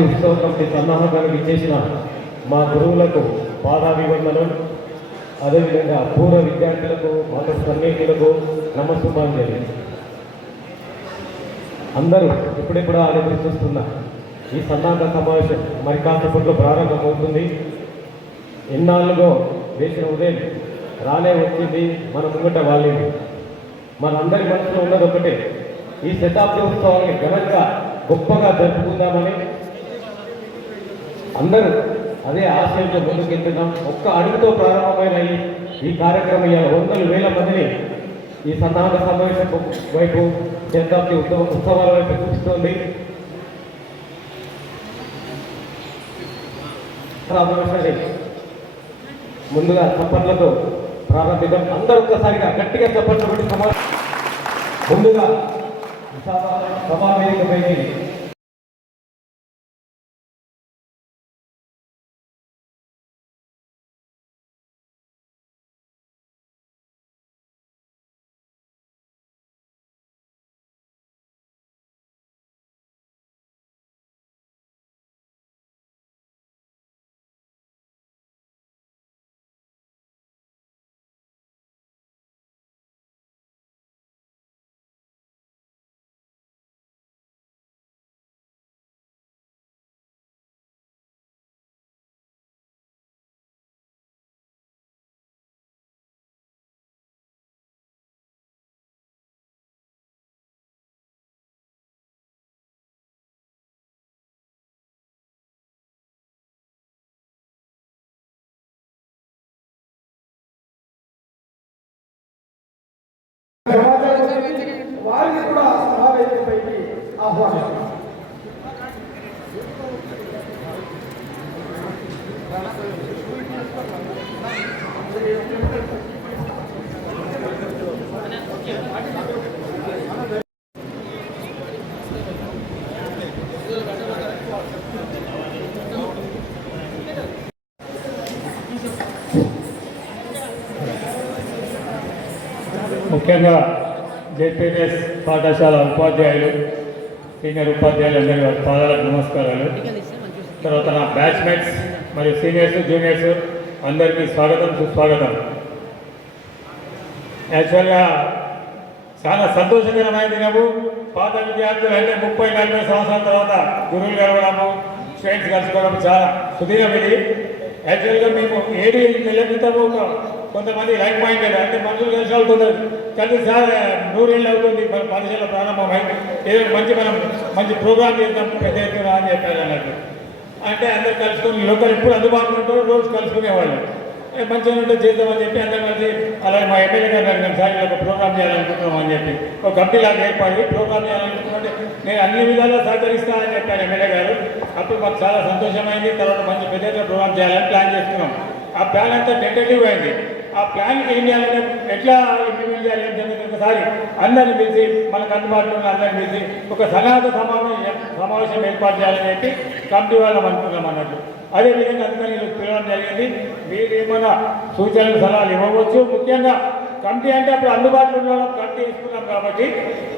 ఉత్సవ కమిటీ సన్నాహకానికి ఇచ్చేసిన మా గురువులకు పాదాభివందనం. అదేవిధంగా పూర్వ విద్యార్థులకు మత సన్నిహితులకు నమస్సుమాంజలి. అందరూ ఇప్పుడిప్పుడు ఆలోచిస్తున్న ఈ సన్నాహక సమావేశం మరి కాసేపట్లో ప్రారంభమవుతుంది. ఎన్నాళ్ళుగో వేసిన ఉదయం రాలే వచ్చింది మన ముంగట వాళ్ళింది మనందరి మనసులో ఉన్నది ఒకటే ఈ శతాబ్ది ఉత్సవాన్ని ఘనంగా గొప్పగా జరుపుకుందామని అందరూ అదే ఆశయంతో ముందుకెళ్తున్నాం. ఒక్క అడుగుతో ప్రారంభమైన ఈ కార్యక్రమం ఇవాళ వందల వేల మందిని ఈ సన్నాహక సమావేశం వైపు శతాబ్ది ఉత్సవ ఉత్సవాల వైపు చూపిస్తోంది. ముందుగా చప్పట్లతో ప్రారంభిద్దాం. అందరూ ఒక్కసారిగా గట్టిగా చప్పట్లు పెట్టి సమా ముందుగా సభా వారిని కూడా సమావేశపైకి ఆహ్వానిస్తున్నాం. ముఖ్యంగా జెడ్పీఎస్ పాఠశాల ఉపాధ్యాయులు సీనియర్ ఉపాధ్యాయులు అందరి పాదాలకు నమస్కారాలు. తర్వాత నా బ్యాచ్మేట్స్ మరియు సీనియర్స్ జూనియర్స్ అందరికీ స్వాగతం సుస్వాగతం. యాక్చువల్గా చాలా సంతోషకరమైన దినము. పాత విద్యార్థులు అంటే ముప్పై నలభై సంవత్సరాల తర్వాత గురువులు కలవడము స్టూడెంట్స్ కలుసుకోవడం చాలా సుదీర్ఘం ఇది. యాక్చువల్గా మేము ఏడు నెలల క్రితం ఒక కొంతమంది లైక్ మైండెడ్ అంటే మనుషులు కలిసి వాళ్ళు కానీ కలిసి సార్ నూరేళ్ళు అవుతుంది మన పరిశీలన ప్రారంభమైంది. ఏదో మంచి మనం మంచి ప్రోగ్రామ్ చేద్దాం పెద్ద ఎత్తున అని చెప్పారు అన్నట్టు. అంటే అందరు కలుసుకొని లోకల్ ఎప్పుడు అందుబాటులో ఉంటారో రోజు కలుసుకునేవాళ్ళు. మంచిగా ఉంటే చేద్దామని చెప్పి అందరూ కలిసి అలాగే మా ఎమ్మెల్యే గారు అడిగాను సార్ ఇలా ఒక ప్రోగ్రామ్ చేయాలనుకుంటున్నాం అని చెప్పి. ఒక కమిటీ లాగా ఏర్పడి ప్రోగ్రామ్ చేయాలనుకుంటుంటే నేను అన్ని విధాలా సహకరిస్తానని చెప్పాను ఎమ్మెల్యే గారు. అప్పుడు మాకు చాలా సంతోషమైంది. తర్వాత మంచి పెద్ద ప్రోగ్రామ్ చేయాలని ప్లాన్ చేసుకున్నాం ఆ ప్లాన్ అంతా టెంటేటివ్ అయింది. ఆ ప్లాన్ ఏం చేయాలంటే ఎట్లా ఇంప్లిమెంట్ చేయాలి ఏం ఒకసారి అందరిని పిలిచి మనకు అందుబాటులో ఉన్న అందరిని పిలిచి ఒక సనాత సమావేశం సమావేశం ఏర్పాటు చేయాలని చెప్పి కమిటీ వాళ్ళం అనుకున్నాం అన్నట్టు. అదేవిధంగా అందుకని పిలవడం జరిగింది. మీరు ఏమైనా సూచనలు సలహాలు ఇవ్వవచ్చు. ముఖ్యంగా కమిటీ అంటే అప్పుడు అందుబాటులో ఉన్న కమిటీ తీసుకున్నాం కాబట్టి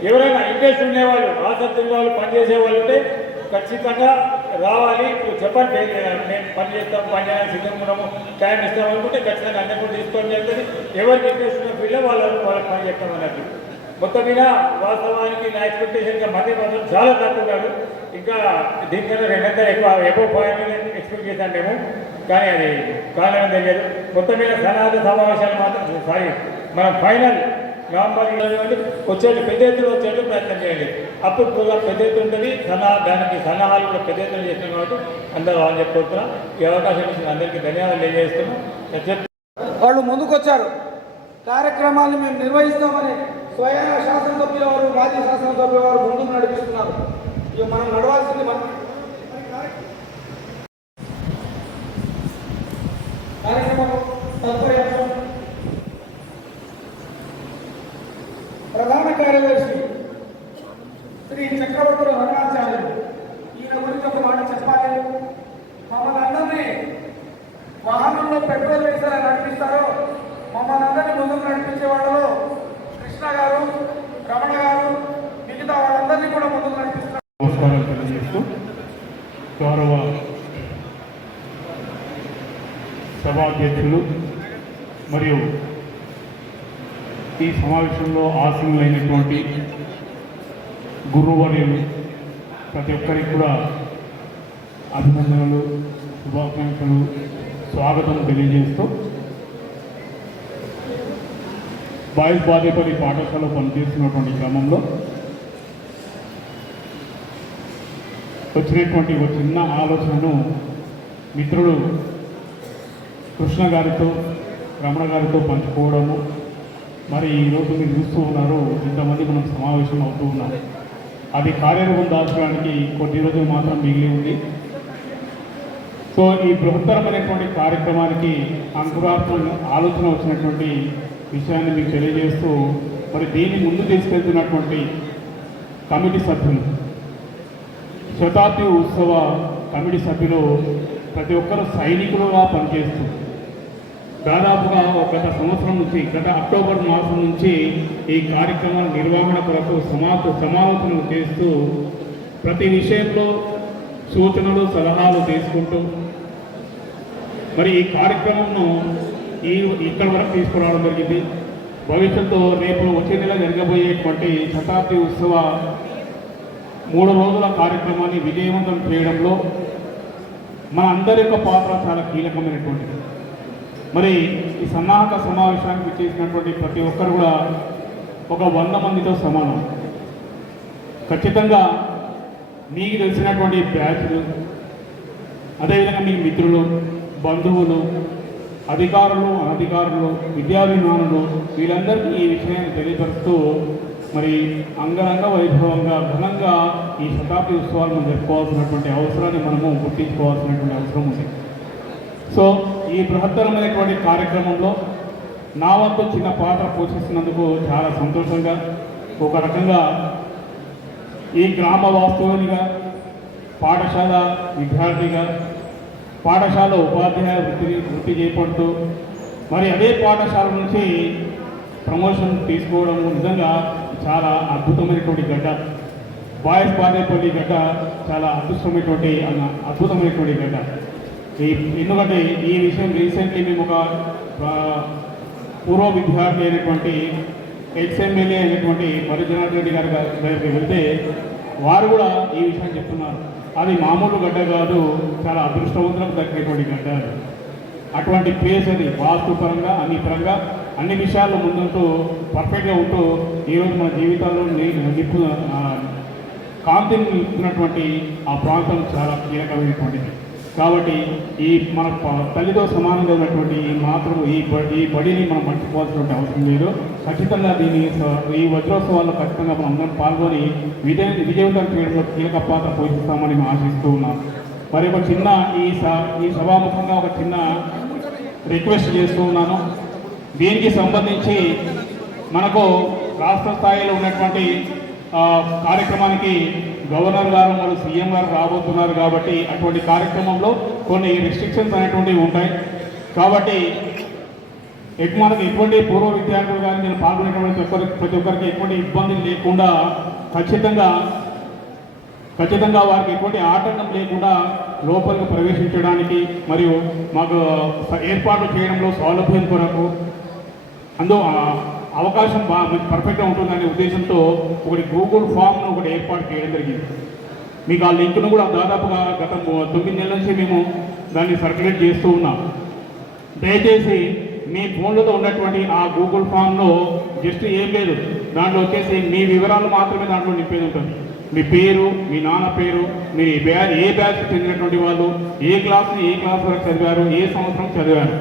ఎవరైనా ఇంట్రెస్ట్ ఉండేవాళ్ళు ఆసక్తి ఉన్న వాళ్ళు పనిచేసే వాళ్ళు ఉంటే ఖచ్చితంగా రావాలి. నువ్వు చెప్పండి మేము పని చేస్తాం పని చేయాలని సిద్ధంగా ఉన్నాము టైం ఇస్తాం అనుకుంటే ఖచ్చితంగా అన్ని కూడా తీసుకోవడం జరుగుతుంది ఎవరికి ఇంట్రెస్ట్ ఉన్న ఫీల్డ్లో వాళ్ళకి వాళ్ళకి పని చేస్తాం అన్నట్టు. మొత్తం మీద వాస్తవానికి నా ఎక్స్పెక్టేషన్గా మంది మాత్రం చాలా తక్కువ ఉన్నాడు ఇంకా దీనికన్నా రెండంతా ఎక్కువ ఎక్కువ పాయింట్ ఎక్స్పెక్ట్ చేశాను మేము. కానీ అది కారణం తెలియదు. మొత్తం మీద సనాథ సమావేశాలు మాత్రం సారీ మనం ఫైనల్ నవంబర్ వచ్చేది పెద్ద ఎత్తున వచ్చేట్టు ప్రయత్నం చేయండి. అప్పుడు కూడా పెద్ద ఎత్తు ఉంటుంది. సన్నా దానికి సన్నాహాలు కూడా పెద్ద ఎత్తున చేసిన కాబట్టి అందరూ అని చెప్పుకుంటున్నాం ఈ అవకాశం ఇచ్చిన అందరికీ ధన్యవాదాలు తెలియజేస్తున్నాం. వాళ్ళు ముందుకొచ్చారు. కార్యక్రమాలు మేము నిర్వహిస్తామని స్వయం శాసనసభ్యుల వారు మాజీ శాసనసభ్యుల వారు ముందుకు నడిపిస్తున్నారు. ఇక మనం నడవాల్సింది మనం ప్రధాన కార్యదర్శి శ్రీ చక్రవర్తుల రంగాచార్యులు ఈయన గురించి ఒక మాట చెప్పాలి. మమ్మల్ని అందరినీ వాహనంలో పెట్రోల్ వేసేలా నడిపిస్తారో మమ్మల్ని అందరినీ ముందుకు నడిపించే వాళ్ళలో కృష్ణ గారు రమణ గారు మిగతా వాళ్ళందరినీ కూడా ముందుకు నడిపిస్తారు. నమస్కారం తెలియజేస్తూ గౌరవ సభాధ్యక్షులు మరియు ఈ సమావేశంలో ఆసీనులైనటువంటి గురువర్యులు ప్రతి ఒక్కరికి కూడా అభినందనలు శుభాకాంక్షలు స్వాగతం తెలియజేస్తూ బాయ్స్ బాదేపల్లి పాఠశాలలో పనిచేస్తున్నటువంటి క్రమంలో వచ్చినటువంటి ఒక చిన్న ఆలోచనను మిత్రుడు కృష్ణ గారితో రమణ గారితో పంచుకోవడము మరి ఈరోజు మీరు చూస్తూ ఉన్నారు ఇంతమంది మనం సమావేశం అవుతూ ఉన్నాం. అది కార్యరూపం దాల్చడానికి కొద్ది రోజులు మాత్రం మిగిలి ఉంది. సో ఈ బృహత్తరమైనటువంటి కార్యక్రమానికి అంకురాత్మ ఆలోచన వచ్చినటువంటి విషయాన్ని మీకు తెలియజేస్తూ మరి దీన్ని ముందు తీసుకెళ్తున్నటువంటి కమిటీ సభ్యులు. శతాబ్ది ఉత్సవ కమిటీ సభ్యులు ప్రతి ఒక్కరు సైనికులుగా పనిచేస్తూ దాదాపుగా గత సంవత్సరం నుంచి గత అక్టోబర్ మాసం నుంచి ఈ కార్యక్రమాల నిర్వహణ కొరకు సమా సమాలోచనలు చేస్తూ ప్రతి విషయంలో సూచనలు సలహాలు తీసుకుంటూ మరి ఈ కార్యక్రమంను ఈ ఇక్కడి వరకు తీసుకురావడం జరిగింది. భవిష్యత్తులో రేపు వచ్చే నెల జరగబోయేటువంటి శతాబ్ది ఉత్సవ మూడు రోజుల కార్యక్రమాన్ని విజయవంతం చేయడంలో మన అందరి యొక్క పాత్ర చాలా కీలకమైనటువంటిది. మరి ఈ సన్నాహక సమావేశానికి చేసినటువంటి ప్రతి ఒక్కరు కూడా ఒక వంద మందితో సమానం. ఖచ్చితంగా మీకు తెలిసినటువంటి బ్యాచ్లు అదేవిధంగా మీ మిత్రులు బంధువులు అధికారులు అనధికారులు విద్యాభిమానులు వీళ్ళందరికీ ఈ విషయాన్ని తెలియపరుస్తూ మరి అంగరంగ వైభవంగా ఘనంగా ఈ శతాబ్ది ఉత్సవాలను జరుపుకోవాల్సినటువంటి అవసరాన్ని మనము గుర్తించుకోవాల్సినటువంటి అవసరం ఉంది. సో ఈ బృహత్తరమైనటువంటి కార్యక్రమంలో నా వంతు చిన్న పాత్ర పోషిస్తున్నందుకు చాలా సంతోషంగా ఒక రకంగా ఈ గ్రామ వాస్తవునిగా పాఠశాల విద్యార్థిగా పాఠశాల ఉపాధ్యాయ వృత్తి వృత్తి చేపడుతూ మరి అదే పాఠశాల నుంచి ప్రమోషన్ తీసుకోవడం నిజంగా చాలా అద్భుతమైనటువంటి గడ్డ. బాయ్స్ బాదేపల్లి గడ్డ చాలా అదృష్టమైనటువంటి అన్న- అద్భుతమైనటువంటి గడ్డ. ఎందుకంటే ఈ విషయం రీసెంట్లీ మేము ఒక పూర్వ విద్యార్థి అయినటువంటి ఎక్స్ఎమ్మెల్యే అయినటువంటి పరిజనాథ్ రెడ్డి గారి దగ్గరికి వెళ్తే వారు కూడా ఈ విషయం చెప్తున్నారు. అది మామూలు గడ్డ కాదు చాలా అదృష్టవంతులకు దక్కినటువంటి గడ్డ అటువంటి ప్లేస్ అది వాస్తు పరంగా అన్ని పరంగా అన్ని విషయాల్లో ముందుంటూ పర్ఫెక్ట్గా ఉంటూ ఈరోజు మన జీవితాల్లో నిప్పు కాంతిని నింపుతున్నటువంటి ఆ ప్రాంతం చాలా కీలకమైనటువంటిది. కాబట్టి ఈ మన ప- తల్లితో సమానంగా ఉన్నటువంటి ఈ మాతృ ఈ ఈ బడిని మనం మర్చిపోవాల్సినటువంటి అవసరం లేదు. ఖచ్చితంగా దీన్ని స- ఈ వజ్రోత్సవాల్లో ఖచ్చితంగా మనం అందరం పాల్గొని విజయ విజయవంతం చేయడంలో కీలక పాత్ర పోషిస్తామని మేము ఆశిస్తూ ఉన్నాం. మరి ఒక చిన్న ఈ స ఈ సభాముఖంగా ఒక చిన్న రిక్వెస్ట్ చేస్తూ ఉన్నాను. దీనికి సంబంధించి మనకు రాష్ట్ర స్థాయిలో ఉన్నటువంటి కార్యక్రమానికి గవర్నర్ గారు మరియు సీఎం గారు రాబోతున్నారు కాబట్టి అటువంటి కార్యక్రమంలో కొన్ని రిస్ట్రిక్షన్స్ అనేటువంటివి ఉంటాయి. కాబట్టి ఎటు మనకు ఎటువంటి పూర్వ విద్యార్థులు కానీ నేను పాల్గొనేటువంటి ప్రతి ప్రతి ఒక్కరికి ఎటువంటి ఇబ్బందులు లేకుండా ఖచ్చితంగా ఖచ్చితంగా వారికి ఎటువంటి ఆటంకం లేకుండా లోపలికి ప్రవేశించడానికి మరియు మాకు ఏర్పాట్లు చేయడంలో సౌలభ్యం కొరకు. అందు అవకాశం బాగా మంచి పర్ఫెక్ట్గా ఉంటుందనే ఉద్దేశంతో ఒకటి గూగుల్ ఫామ్ను ఒకటి ఏర్పాటు చేయడం జరిగింది. మీకు ఆ లింక్ను కూడా దాదాపుగా గత తొమ్మిది నెలల నుంచి మేము దాన్ని సర్క్యులేట్ చేస్తూ ఉన్నాం. దయచేసి మీ ఫోన్లతో ఉన్నటువంటి ఆ గూగుల్ ఫామ్లో జస్ట్ ఏం లేదు. దాంట్లో వచ్చేసి మీ వివరాలు మాత్రమే దాంట్లో నింపేది ఉంటుంది. మీ పేరు మీ నాన్న పేరు మీరు ఏ ఏ బ్యాచ్ చెందినటువంటి వాళ్ళు ఏ క్లాస్ని ఏ క్లాస్ వరకు చదివారు ఏ సంవత్సరం చదివారు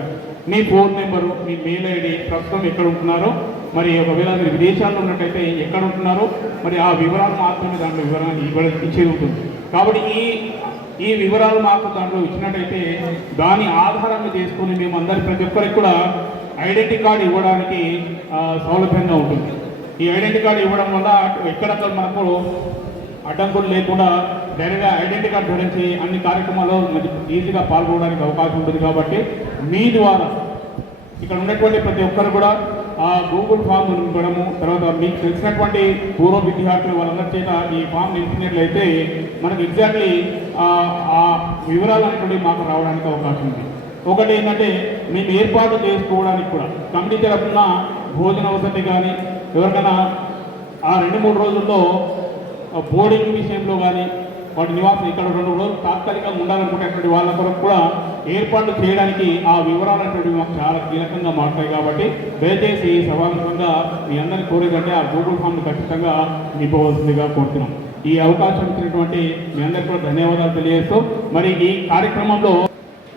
మీ ఫోన్ నెంబరు మీ మెయిల్ ఐడి ప్రస్తుతం ఎక్కడ ఉంటున్నారో మరి ఒకవేళ మీరు విదేశాల్లో ఉన్నట్టయితే ఎక్కడ ఉంటున్నారో మరి ఆ వివరాలు మాత్రమే దాంట్లో వివరాలు ఇవ్వ ఇచ్చేది ఉంటుంది. కాబట్టి ఈ ఈ వివరాలు మాకు దాంట్లో ఇచ్చినట్టయితే దాని ఆధారంగా చేసుకొని మేము అందరి ప్రతి ఒక్కరికి కూడా ఐడెంటిటీ కార్డు ఇవ్వడానికి సౌలభ్యంగా ఉంటుంది. ఈ ఐడెంటిటీ కార్డు ఇవ్వడం వల్ల ఎక్కడక్కడ మనకు అడ్డంకులు లేకుండా డైరెక్ట్గా ఐడెంటిటీ కార్డు ధరించి అన్ని కార్యక్రమాల్లో మంచి ఈజీగా పాల్గొనడానికి అవకాశం ఉంటుంది కాబట్టి మీ ద్వారా ఇక్కడ ఉన్నటువంటి ప్రతి ఒక్కరు కూడా ఆ గూగుల్ ఫామ్ నింపడము తర్వాత మీకు తెలిసినటువంటి పూర్వ విద్యార్థులు వాళ్ళందరి చేత ఈ ఫామ్ నింపినట్లయితే మనకి ఎగ్జాక్ట్లీ ఆ వివరాలు అనేటువంటి మాకు రావడానికి అవకాశం ఉంది. ఒకటి ఏంటంటే మేము ఏర్పాటు చేసుకోవడానికి కూడా కమిటీ తరఫున భోజన వసతి కానీ ఎవరికైనా ఆ రెండు మూడు రోజుల్లో బోర్డింగ్ విషయంలో కానీ వాటి నివాసం ఇక్కడ రెండు రోజులు తాత్కాలికంగా ఉండాలనుకునేటువంటి వాళ్ళ కొరకు కూడా ఏర్పాట్లు చేయడానికి ఆ వివరాలు అనేటువంటివి మాకు చాలా కీలకంగా మారుతాయి కాబట్టి దయచేసి సభాముఖంగా మీ అందరినీ కోరేదంటే ఆ గూగుల్ ఫామ్ని ఖచ్చితంగా నింపవలసిందిగా కోరుతున్నాం. ఈ అవకాశం ఇచ్చినటువంటి మీ అందరికీ కూడా ధన్యవాదాలు తెలియజేస్తూ మరి ఈ కార్యక్రమంలో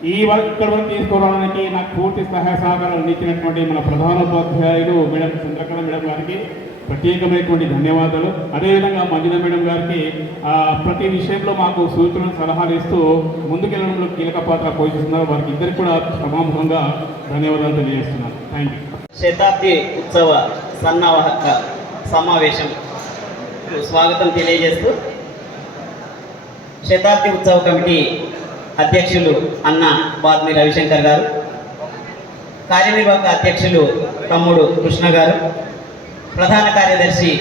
ఈ వరకు ఇక్కడ వరకు తీసుకురావడానికి నాకు పూర్తి సహాయ సహకారాలు అందించినటువంటి మన ప్రధానోపాధ్యాయులు మేడం చంద్రకళ మేడం గారికి ప్రత్యేకమైనటువంటి ధన్యవాదాలు. అదేవిధంగా మంజుల మేడం గారికి ప్రతి విషయంలో మాకు సూచనలు సలహాలు ఇస్తూ ముందుకెళ్ళడంలో కీలక పాత్ర పోషిస్తున్నారు. వారికి ఇద్దరికి కూడా సమాముఖంగా ధన్యవాదాలు తెలియజేస్తున్నాను. థ్యాంక్ యూ శతాబ్ది ఉత్సవ సన్నాహక సమావేశం స్వాగతం తెలియజేస్తూ శతాబ్ది ఉత్సవ కమిటీ అధ్యక్షులు అన్న బాద్మి రవిశంకర్ గారు కార్యనిర్వాహక అధ్యక్షులు తమ్ముడు కృష్ణ గారు ప్రధాన కార్యదర్శి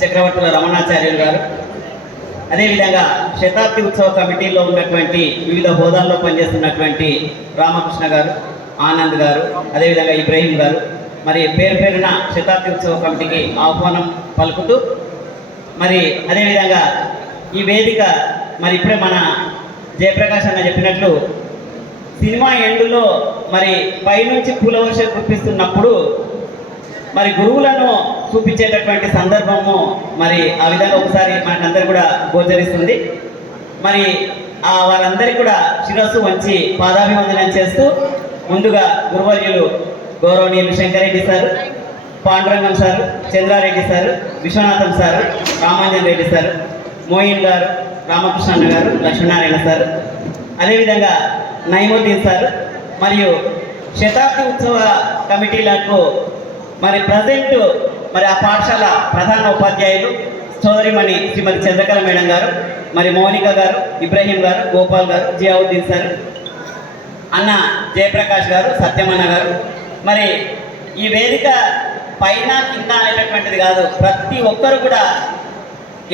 చక్రవర్తుల రమణాచార్యులు గారు. అదేవిధంగా శతాబ్ది ఉత్సవ కమిటీలో ఉన్నటువంటి వివిధ హోదాల్లో పనిచేస్తున్నటువంటి రామకృష్ణ గారు ఆనంద్ గారు అదేవిధంగా ఇబ్రహీం గారు. మరి పేరు పేరున శతాబ్ది ఉత్సవ కమిటీకి ఆహ్వానం పలుకుతూ మరి అదేవిధంగా ఈ వేదిక మరి ఇప్పుడే మన జయప్రకాష్ అన్న చెప్పినట్లు సినిమా ఎండులో మరి పైనుంచి పూలవర్షం కురిపిస్తున్నప్పుడు మరి గురువులను చూపించేటటువంటి సందర్భము మరి ఆ విధంగా ఒకసారి మనకందరూ కూడా గోచరిస్తుంది. మరి ఆ వారందరికీ కూడా శిరస్సు వంచి పాదాభివందనం చేస్తూ ముందుగా గురువర్యులు గౌరవనీయులు Shankar Reddy sir Pandurangam sir Chandra Reddy sir Vishwanatham sir Ramanjan Reddy sir Moin గారు రామకృష్ణ గారు లక్ష్మీనారాయణ సార్ అదేవిధంగా నయముద్దీన్ సార్ మరియు శతాబ్ది ఉత్సవ కమిటీలకు మరి ప్రజెంట్ మరి ఆ పాఠశాల ప్రధాన ఉపాధ్యాయులు సోదరిమణి శ్రీమతి చంద్రకళ మేడం గారు మరి మౌనిక గారు ఇబ్రహీం గారు గోపాల్ గారు జియావుద్దీన్ సార్ అన్న జయప్రకాష్ గారు సత్యమన్న గారు. మరి ఈ వేదిక పైన కింద అనేటటువంటిది కాదు ప్రతి ఒక్కరు కూడా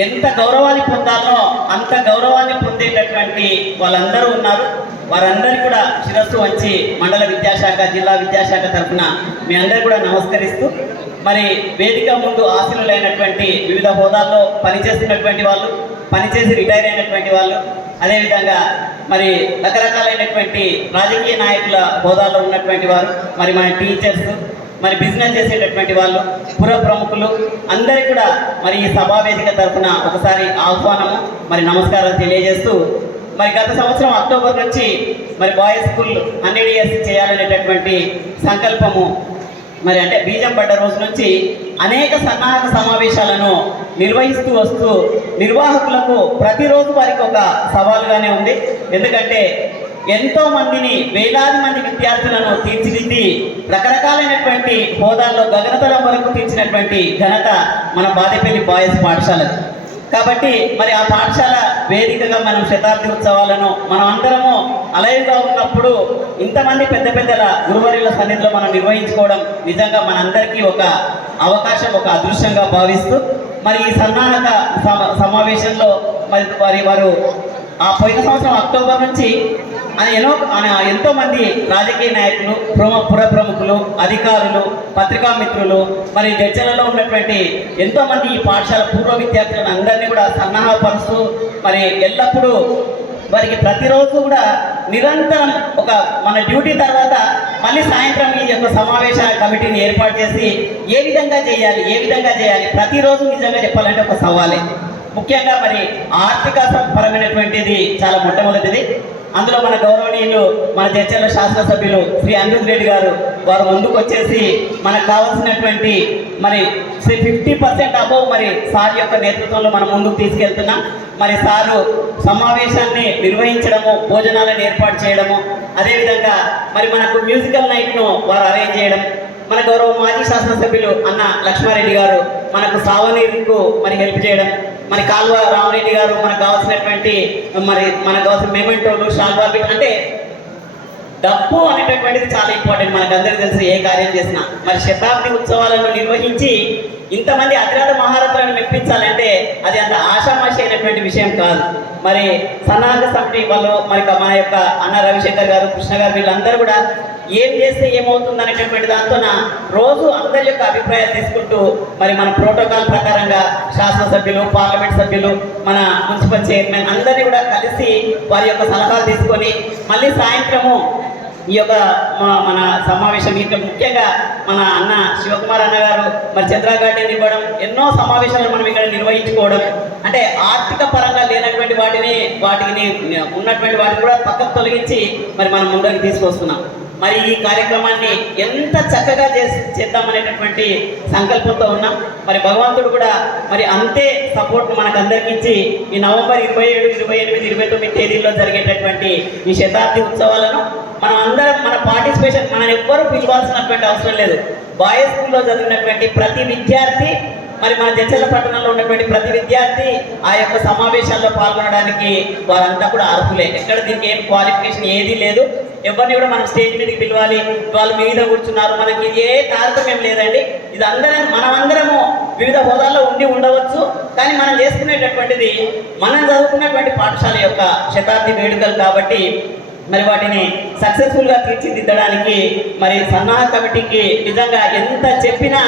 ఎంత గౌరవాన్ని పొందాలో అంత గౌరవాన్ని పొందేటటువంటి వాళ్ళందరూ ఉన్నారు. వారందరూ కూడా శిరస్సు వచ్చి మండల విద్యాశాఖ జిల్లా విద్యాశాఖ తరఫున మీ అందరూ కూడా నమస్కరిస్తూ మరి వేదిక ముందు ఆశీనులైనటువంటి వివిధ హోదాల్లో పనిచేస్తున్నటువంటి వాళ్ళు పనిచేసి రిటైర్ అయినటువంటి వాళ్ళు అదేవిధంగా మరి రకరకాలైనటువంటి రాజకీయ నాయకుల హోదాలో ఉన్నటువంటి వారు మరి మన టీచర్స్ మరి బిజినెస్ చేసేటటువంటి వాళ్ళు పుర ప్రముఖులు అందరి కూడా మరి ఈ సభా వేదిక తరఫున ఒకసారి ఆహ్వానము మరి నమస్కారాలు తెలియజేస్తూ మరి గత సంవత్సరం అక్టోబర్ నుంచి మరి బాయ్స్ స్కూల్ హండ్రెడ్ ఇయర్స్ చేయాలనేటటువంటి సంకల్పము మరి అంటే బీజం పడ్డ రోజు నుంచి అనేక సన్నాహక సమావేశాలను నిర్వహిస్తూ వస్తూ నిర్వాహకులకు ప్రతిరోజు వారికి ఒక సవాలుగానే ఉంది. ఎందుకంటే ఎంతో మందిని వేలాది మంది విద్యార్థులను తీర్చిదిద్ది రకరకాలైనటువంటి హోదాల్లో గగనతలం వరకు తీర్చినటువంటి ఘనత మన బాదేపల్లి బాయ్స్ పాఠశాలది. కాబట్టి మరి ఆ పాఠశాల వేదికగా మనం శతాబ్ది ఉత్సవాలను మనం అందరము అలయుగా ఉన్నప్పుడు ఇంతమంది పెద్ద పెద్దల గురువర్యుల సన్నిధిలో మనం నిర్వహించుకోవడం నిజంగా మనందరికీ ఒక అవకాశం ఒక అదృశ్యంగా భావిస్తూ మరి ఈ సన్నాహక సమావేశంలో మరి వారి వారు ఆ పోయిన సంవత్సరం అక్టోబర్ నుంచి ఆయన ఎన్నో ఆయన ఎంతో మంది రాజకీయ నాయకులు ప్రమ పుర ప్రముఖులు అధికారులు పత్రికా మిత్రులు మరి చర్చలలో ఉన్నటువంటి ఎంతో మంది ఈ పాఠశాల పూర్వ విద్యార్థులను అందరినీ కూడా సన్నాహపరుస్తూ మరి ఎల్లప్పుడూ వారికి ప్రతిరోజు కూడా నిరంతరం ఒక మన డ్యూటీ తర్వాత మళ్ళీ సాయంత్రం ఈ యొక్క సమావేశ కమిటీని ఏర్పాటు చేసి ఏ విధంగా చేయాలి ఏ విధంగా చేయాలి ప్రతిరోజు నిజంగా చెప్పాలంటే ఒక సవాలే. ముఖ్యంగా మరి ఆర్థిక పరమైనటువంటిది చాలా మొట్టమొదటిది. అందులో మన గౌరవనీయులు మన చర్చల శాసనసభ్యులు శ్రీ అనిరుద్ రెడ్డి గారు వారు ముందుకు వచ్చేసి మనకు కావాల్సినటువంటి మరి ఫిఫ్టీ పర్సెంట్ అబౌవ్ మరి సార్ యొక్క నేతృత్వంలో మనం ముందుకు తీసుకెళ్తున్నాం. మరి సారు సమావేశాన్ని నిర్వహించడము భోజనాలను ఏర్పాటు చేయడము అదేవిధంగా మరి మనకు మ్యూజికల్ నైట్ను వారు అరేంజ్ చేయడం మన గౌరవ మాజీ శాసనసభ్యులు అన్న లక్ష్మారెడ్డి గారు మనకు సావనీరుకు మరి హెల్ప్ చేయడం మరి కాల్వ రామరెడ్డి గారు మనకు కావాల్సినటువంటి మరి మనకు కావాల్సిన మెమెంటోలు షాల్వాలు అంటే డప్పు అనేటటువంటిది చాలా ఇంపార్టెంట్ మనకు అందరికీ తెలుసు ఏ కార్యం చేసినా. మరి శతాబ్ది ఉత్సవాలను నిర్వహించి ఇంతమంది అతిరథ మహారథులను మెప్పించాలంటే అది అంత ఆషామాషి అయినటువంటి విషయం కాదు. మరి సన్నాహక సమితి వాళ్ళు మరి మన యొక్క అన్న రవిశంకర్ గారు కృష్ణ గారు వీళ్ళందరూ కూడా ఏం చేస్తే ఏమవుతుంది అనేటటువంటి దాంతో రోజు అందరి యొక్క అభిప్రాయాలు తీసుకుంటూ మరి మన ప్రోటోకాల్ ప్రకారంగా శాసనసభ్యులు పార్లమెంట్ సభ్యులు మన మున్సిపల్ చైర్మన్ అందరినీ కూడా కలిసి వారి యొక్క సలహాలు తీసుకొని మళ్ళీ సాయంత్రము ఈ యొక్క మా- మన సమావేశం ఇంకా ముఖ్యంగా మన అన్న శివకుమార్ అన్న గారు మరి చంద్ర గార్డెన్ ఇవ్వడం ఎన్నో సమావేశాలు మనం ఇక్కడ నిర్వహించుకోవడం అంటే ఆర్థిక పరంగా లేనటువంటి వాటిని వాటిని ఉన్నటువంటి వాటిని కూడా పక్కకు తొలగించి మరి మనం ముందుకు తీసుకొస్తున్నాం. మరి ఈ కార్యక్రమాన్ని ఎంత చక్కగా చేసి చేద్దామనేటటువంటి సంకల్పంతో ఉన్నాం. మరి భగవంతుడు కూడా మరి అంతే సపోర్ట్ మనకు అందరికి ఇచ్చి ఈ నవంబర్ ఇరవై ఏడు ఇరవై ఎనిమిది ఇరవై తొమ్మిది తేదీల్లో జరిగేటటువంటి ఈ శతాబ్ది ఉత్సవాలను మనం అందరం మన పార్టిసిపేషన్ మనం ఎవ్వరూ పిలవాల్సినటువంటి అవసరం లేదు. బాయ్స్ స్కూల్లో చదివినటువంటి ప్రతి విద్యార్థి మరి మన జడ్చల పట్టణంలో ఉన్నటువంటి ప్రతి విద్యార్థి ఆ యొక్క సమావేశాల్లో పాల్గొనడానికి వారంతా కూడా అర్హులే. ఎక్కడ దీనికి ఏం క్వాలిఫికేషన్ ఏదీ లేదు. ఎవరిని కూడా మనం స్టేజ్ మీదకి పిలవాలి. వాళ్ళు మీద కూర్చున్నారు. మనకి ఇది ఏ తారతమ్యం లేదండి. ఇది అందరం మనమందరము వివిధ హోదాల్లో ఉండి ఉండవచ్చు. కానీ మనం చేసుకునేటటువంటిది మనం చదువుకున్నటువంటి పాఠశాల యొక్క శతాబ్ది వేడుకలు కాబట్టి మరి వాటిని సక్సెస్ఫుల్గా తీర్చిదిద్దడానికి మరి సన్నాహ కమిటీకి నిజంగా ఎంత చెప్పినా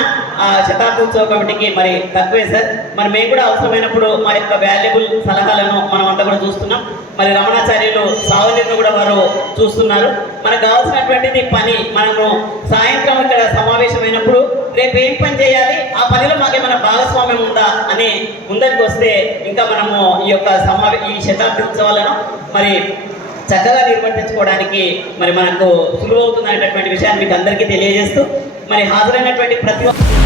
ఆ శతాబ్దోత్సవ కమిటీకి మరి తక్కువే సార్. మరి మేము కూడా అవసరమైనప్పుడు మా యొక్క వాల్యుబుల్ సలహాలను మనం అంతా కూడా చూస్తున్నాం. మరి రమణాచార్యులు సావలిని కూడా వారు చూస్తున్నారు. మనకు కావాల్సినటువంటిది పని మనము సాయంత్రం ఇక్కడ సమావేశమైనప్పుడు రేపు ఏం పని చేయాలి ఆ పనిలో మాకేమైనా భాగస్వామ్యం ఉందా అని ముందరికి వస్తే ఇంకా మనము ఈ యొక్క సమావే ఈ శతాబ్ది ఉత్సవాలను మరి చక్కగా నిర్వర్తించుకోవడానికి మరి మనకు సులువవుతుందనేటటువంటి విషయాన్ని మీకు అందరికీ తెలియజేస్తూ మరి హాజరైనటువంటి ప్రతి ఒక్క